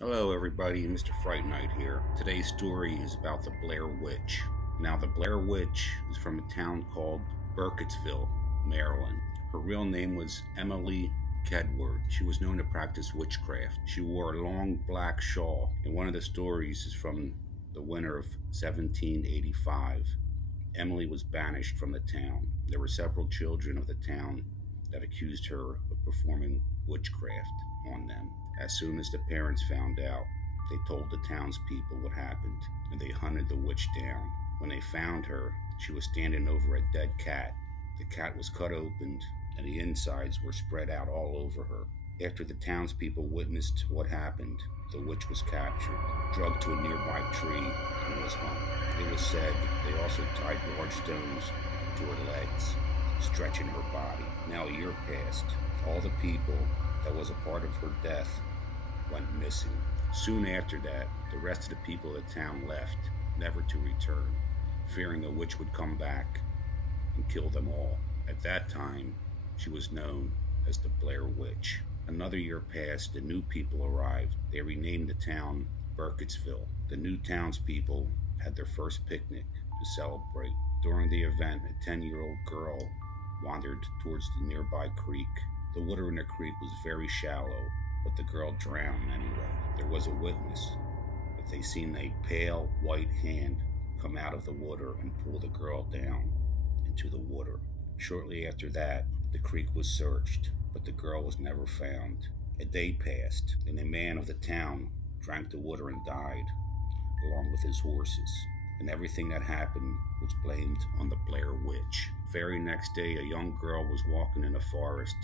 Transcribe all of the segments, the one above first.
Hello everybody, Mr.FrightNight here. Today's story is about the Blair Witch. Now the Blair Witch is from a town called Burkittsville, Maryland. Her real name was Emily Kedward. She was known to practice witchcraft. She wore a long black shawl, and one of the stories is from the winter of 1785. Emily was banished from the town. There were several children of the town that accused her of performing witchcraft on them. As soon as the parents found out, they told the townspeople what happened, and they hunted the witch down. When they found her, she was standing over a dead cat. The cat was cut open, and the insides were spread out all over her. After the townspeople witnessed what happened, the witch was captured, dragged to a nearby tree, and was hung. It was said they also tied large stones to her legs, stretching her body. Now a year passed. All the people that was a part of her death went missing. Soon after that, the rest of the people of the town left, never to return, fearing the witch would come back and kill them all. At that time, she was known as the Blair Witch. Another year passed, and new people arrived. They renamed the town Burkittsville. The new townspeople had their first picnic to celebrate. During the event, a 10-year-old girl wandered towards the nearby creek. The water in the creek was very shallow, but the girl drowned anyway. There was a witness that they seen a pale white hand come out of the water and pull the girl down into the water. Shortly after that, the creek was searched, but the girl was never found. A day passed, and a man of the town drank the water and died, along with his horses. And everything that happened was blamed on the Blair Witch. The very next day, a young girl was walking in a forest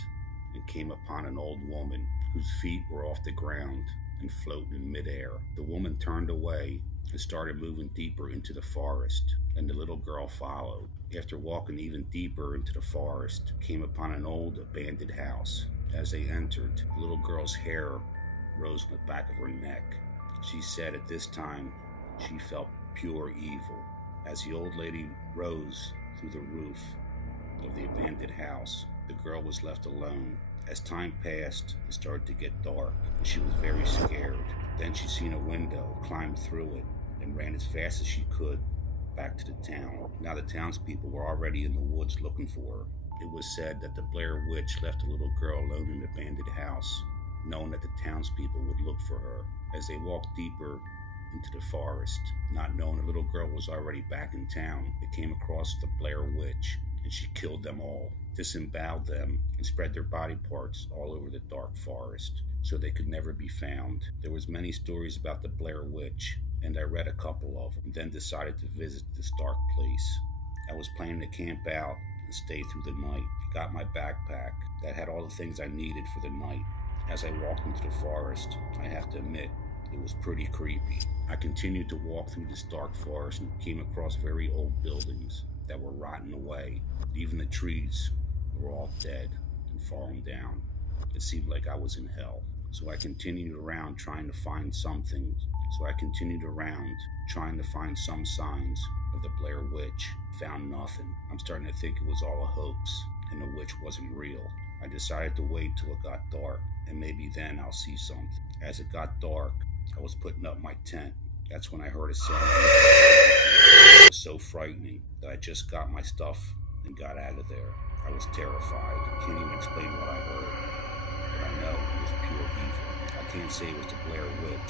and came upon an old woman whose feet were off the ground and floating in midair. The woman turned away and started moving deeper into the forest, and the little girl followed. After walking even deeper into the forest, came upon an old abandoned house. As they entered, the little girl's hair rose on the back of her neck. She said at this time she felt pure evil. As the old lady rose through the roof of the abandoned house, the girl was left alone. As time passed, it started to get dark, and she was very scared. Then she seen a window, climbed through it, and ran as fast as she could back to the town. Now the townspeople were already in the woods looking for her. It was said that the Blair Witch left a little girl alone in the abandoned house, knowing that the townspeople would look for her. As they walked deeper into the forest, not knowing the little girl was already back in town, they came across the Blair Witch, and she killed them all, disemboweled them, and spread their body parts all over the dark forest, so they could never be found. There was many stories about the Blair Witch, and I read a couple of them, and then decided to visit this dark place. I was planning to camp out and stay through the night. I got my backpack that had all the things I needed for the night. As I walked into the forest, I have to admit, it was pretty creepy. I continued to walk through this dark forest and came across very old buildings that were rotting away. Even the trees were all dead and falling down. It seemed like I was in hell. So I continued around trying to find something. Trying to find some signs of the Blair Witch. Found nothing. I'm starting to think it was all a hoax and the witch wasn't real. I decided to wait till it got dark, and maybe then I'll see something. As it got dark, I was putting up my tent. That's when I heard a sound. It was so frightening that I just got my stuff and got out of there. I was terrified. I can't even explain what I heard, but I know it was pure evil. I can't say it was the Blair Witch,